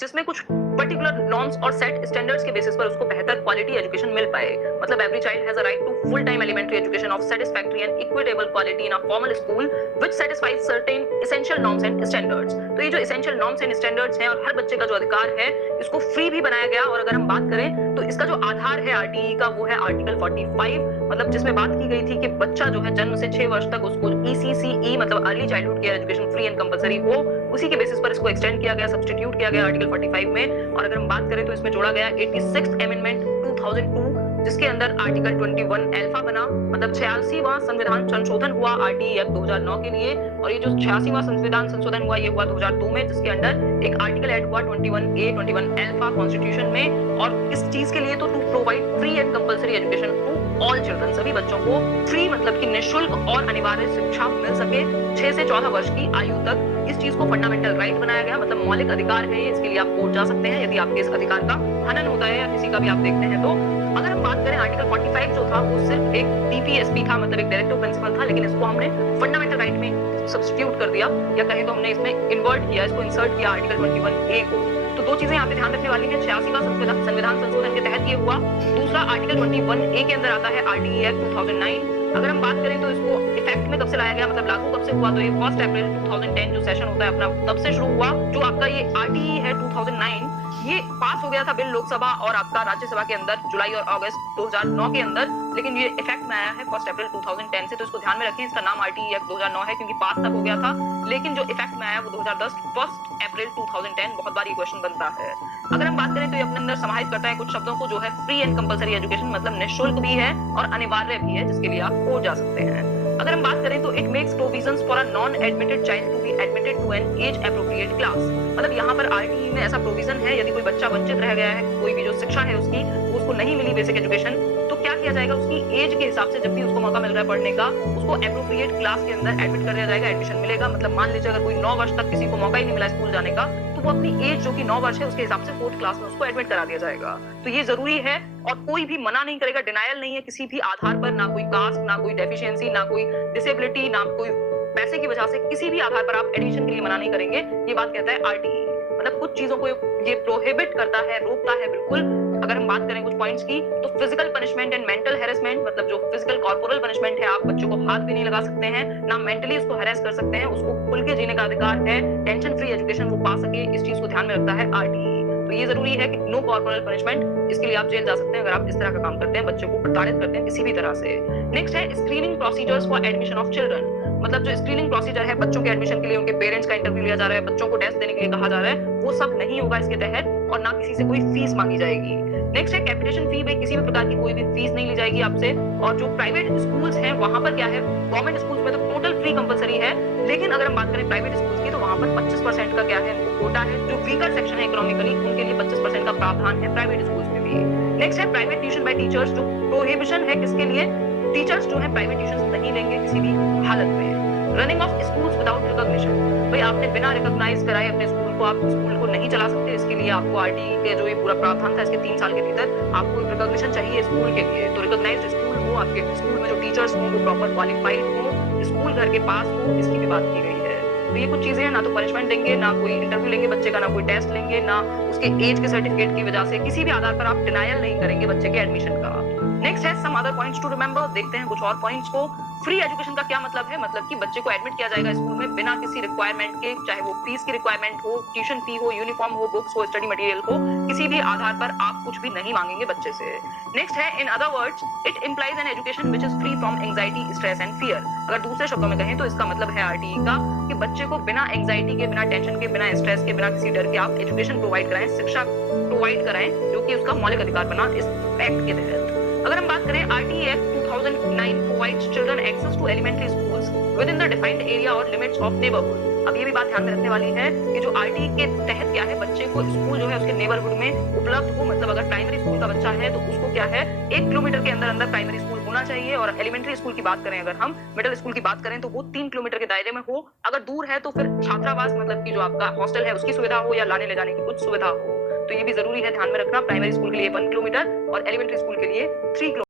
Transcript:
जिसमें कुछ particular norms और सेट स्टैंडर्ड्स के बेसिस पर उसको बेहतर क्वालिटी एजुकेशन मिल पाए। मतलब every child has a right to full time elementary education of satisfactory and equitable quality in a formal school which satisfies certain essential norms and standards. तो ये जो एसेंशियल नॉर्म्स एंड स्टैंडर्ड्स हैं और हर बच्चे का जो अधिकार है इसको फ्री भी बनाया गया। और अगर हम बात करें तो इसका जो आधार है आरटीई का वो है आर्टिकल 45, मतलब जिसमें बात की गई थी कि बच्चा जो है जन्म से 6 वर्ष तक उसको ईसीसीई मतलब early childhood care education free and compulsory हो। उसी के बेसिस पर इसको एक्सटेंड किया गया, सब्स्टिट्यूट किया गया आर्टिकल 45 में। और अगर हम बात करें तो इसमें जोड़ा गया 86th अमेंडमेंट 2002 जिसके अंदर आर्टिकल 21 अल्फा बना, मतलब 86वां संविधान संशोधन हुआ आरटीई एक्ट 2009 के लिए। और ये जो 86वां संविधान संशोधन हुआ ये हुआ 2002 में, जिसके अंदर एक आर्टिकल ऐड हुआ 21A 21 अल्फा कॉन्स्टिट्यूशन में। और इस चीज के लिए तो to provide free and compulsory education to all children, सभी बच्चों को फ्री मतलब कि निःशुल्क और अनिवार्य शिक्षा मिल सके 6 से 14 वर्ष की आयु तक। इस चीज को फंडामेंटल राइट बनाया गया, मतलब मौलिक अधिकार है ये। इसके लिए आप कोर्ट जा सकते हैं यदि आपके इस अधिकार का हनन होता है या किसी का भी आप देखते हैं तो। अगर हम बात करें आर्टिकल 45 जो था वो सिर्फ एक डीपीएसपी था, मतलब एक डायरेक्टिव प्रिंसिपल था, लेकिन इसको हमने फंडामेंटल राइट में सब्स्टिट्यूट कर दिया, या कहें तो हमने इसमें इन्वर्ट किया, इसको इंसर्ट किया आर्टिकल 21A को। तो दो चीजें यहाँ पे ध्यान रखने वाली है। 86वां संविधान संशोधन के तहत ये हुआ। दूसरा आर्टिकल 21A के अंदर आता है आरटीई एक्ट 2009। अगर हम बात करें तो इसको इफेक्ट में कब से लाया गया, मतलब लागू कब से हुआ, तो ये 1 अप्रैल 2010 जो सेशन होता है अपना तब से शुरू हुआ। जो आपका ये आरटीई है 2009 ये पास हो गया था बिल लोकसभा और आपका राज्यसभा के अंदर जुलाई और अगस्त 2009 के अंदर, लेकिन ये इफेक्ट में आया है 1 अप्रैल 2010 से। तो इसको ध्यान में रखें, इसका नाम आरटीई एक्ट 2009 है क्योंकि पास तब हो गया था, लेकिन जो इफेक्ट में आया वो 2010 1 अप्रैल 2010। बहुत बार ये क्वेश्चन बनता है। अगर हम बात करें तो ये अपने अंदर समाहित करता है कुछ शब्दों को, जो है फ्री एंड कंपलसरी एजुकेशन, मतलब निःशुल्क भी है और अनिवार्य भी है, जिसके लिए आप कोर्ट जा सकते हैं। अगर हम बात करें तो it makes provisions for a non admitted child to be admitted to an age appropriate class. मतलब यहाँ पर आरटीई में ऐसा प्रोविजन है, यदि कोई बच्चा वंचित रह गया है, कोई भी जो शिक्षा है उसकी उसको नहीं मिली बेसिक एजुकेशन, तो क्या किया जाएगा, उसकी एज के हिसाब से जब भी उसको मौका मिल रहा है पढ़ने का, उसको एप्रोप्रिएट क्लास के अंदर एडमिट कर दिया जाएगा, एडमिशन मिलेगा। मतलब मान लीजिए अगर कोई 9 वर्ष तक किसी को मौका ही नहीं मिला स्कूल जाने का, तो वो अपनी एज जो कि 9 वर्ष है उसके हिसाब से 4th क्लास में उसको एडमिट करा दिया जाएगा। तो ये जरूरी है और कोई भी मना नहीं करेगा, डिनायल नहीं है किसी भी आधार पर, ना कोई कास्ट, ना कोई डेफिशिएंसी, ना कोई डिसेबिलिटी, ना कोई पैसे की वजह से, किसी भी आधार पर आप एडमिशन के लिए मना नहीं करेंगे। ये बात कहता है आरटीई। मतलब कुछ चीजों को ये प्रोहिबिट करता है, रोकता है बिल्कुल। अगर हम बात करें कुछ पॉइंट्स की तो physical punishment and mental harassment, मतलब जो फिजिकल कॉर्पोरल पनिशमेंट है, आप बच्चों को हाथ भी नहीं लगा सकते हैं, ना मेंटली उसको हैरेस कर सकते हैं, उसको खुल के जीने का अधिकार है, टेंशन फ्री एजुकेशन वो पा सके, इस चीज को ध्यान में रखता है आरटीई। तो ये जरूरी है कि नो कॉर्पोरल पनिशमेंट, इसके लिए आप जेल जा सकते हैं अगर आप इस तरह का काम करते हैं, बच्चों को प्रताड़ित करते हैं किसी भी तरह से। नेक्स्ट है screening procedures for admission of children. मतलब जो स्क्रीनिंग प्रोसीजर है बच्चों के एडमिशन के लिए, उनके पेरेंट्स का इंटरव्यू लिया जा रहा है, बच्चों को टेस्ट देने के लिए कहा जा रहा है, वो सब नहीं होगा इसके तहत, और ना किसी से कोई फीस मांगी जाएगी। नेक्स्ट है कैपिटेशन फी, भाई किसी भी प्रकार की कोई भी फीस नहीं ली जाएगी आपसे। और जो प्राइवेट स्कूल्स हैं वहां पर क्या है, गवर्नमेंट स्कूल्स में तो टोटल फ्री कंपलसरी है, लेकिन अगर हम बात करें प्राइवेट स्कूल्स की तो वहां पर 25% का क्या है कोटा है। जो वीकर सेक्शन है इकोनॉमिकली उनके लिए 25% का प्रावधान है प्राइवेट स्कूल्स में भी। नेक्स्ट है प्राइवेट ट्यूशन बाय टीचर्स, जो प्रोहिबिशन है किसके लिए, टीचर्स जो है प्राइवेट ट्यूशन नहीं लेंगे किसी भी हालत में। Running of schools without recognition, भाई आपने बिना रिकॉग्नाइज कराए अपने स्कूल को, आप स्कूल को नहीं चला सकते। इसके लिए आपको आरटीई के जो ये पूरा प्रावधान था इसके 3 साल के भीतर आपको रिकॉग्निशन चाहिए स्कूल के लिए। तो रिकॉग्नाइज्ड स्कूल हो, आपके स्कूल में जो टीचर्स हो वो प्रॉपर क्वालिफाइड हो, स्कूल घर के पास हो, इसकी भी बात की गई है। तो ये कुछ चीजें हैं, ना तो पनिशमेंट देंगे, ना कोई इंटरव्यू लेंगे बच्चे का, ना कोई टेस्ट लेंगे, ना उसके एज के सर्टिफिकेट की वजह से किसी भी आधार पर आप डिनायल नहीं करेंगे बच्चे के एडमिशन का। नेक्स्ट है some other points to remember. देखते हैं कुछ और पॉइंट्स को। फ्री एजुकेशन का क्या मतलब है, मतलब कि बच्चे को एडमिट किया जाएगा स्कूल में बिना किसी रिक्वायरमेंट के, चाहे वो फीस की रिक्वायरमेंट हो, ट्यूशन फी हो, यूनिफॉर्म हो, बुक्स हो, स्टडी मटेरियल हो, किसी भी आधार पर आप कुछ भी नहीं मांगेंगे बच्चे से। नेक्स्ट है in other words it implies an education which is free from anxiety, stress and fear. अगर दूसरे शब्दों में कहें तो इसका मतलब है आरटीई का कि बच्चे को बिना एंजाइटी के, बिना टेंशन के, बिना स्ट्रेस के, बिना किसी डर के आप एजुकेशन प्रोवाइड कराएं, शिक्षा प्रोवाइड कराएं, जो कि उसका मौलिक अधिकार बना इस एक्ट के तहत। अगर हम बात करें RTE act 2009 provides children access to elementary schools within the defined area or limits of neighbourhood. अब ये भी बात ध्यान में रखने वाली है कि जो आरटीई के तहत क्या है, बच्चे को स्कूल जो है उसके नेबरहुड में उपलब्ध हो। मतलब अगर प्राइमरी स्कूल का बच्चा है तो उसको क्या है 1 किलोमीटर के अंदर अंदर प्राइमरी स्कूल होना चाहिए, और एलिमेंट्री स्कूल की बात करें, अगर हम मिडिल स्कूल की बात करें तो वो 3 किलोमीटर के दायरे में हो। अगर दूर है तो फिर छात्रावास मतलब कि जो आपका हॉस्टल है उसकी सुविधा हो, या लाने ले जाने की कुछ सुविधा हो। तो ये भी जरूरी है ध्यान में रखना। प्राइमरी स्कूल के लिए 1 किलोमीटर और एलिमेंट्री स्कूल के लिए 3 किलोमीटर।